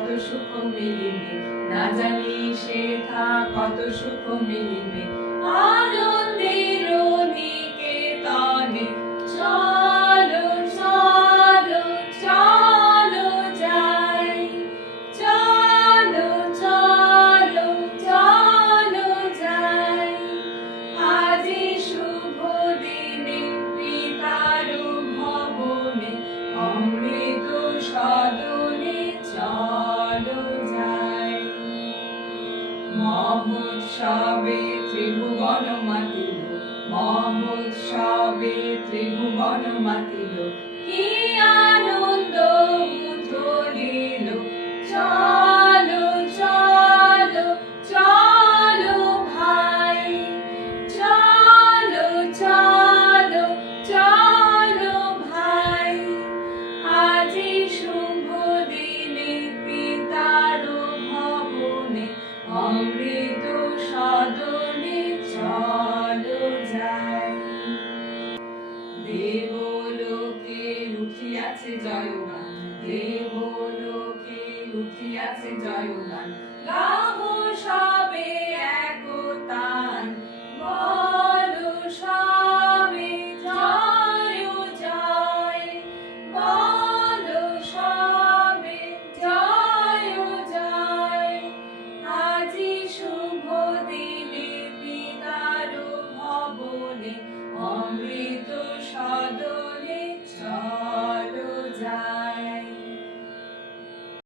কত সুখ মিলিবে। না জানি সে কত সুখ মিলিবে। আনন্দ মহোৎসবে ত্রিভুবন মাতিল মহোৎসবে ত্রিভুবন মাতিল কি মৃদু সদনে চলো যাই। দেবলোকে জয় জয়গান দেবলোকে গান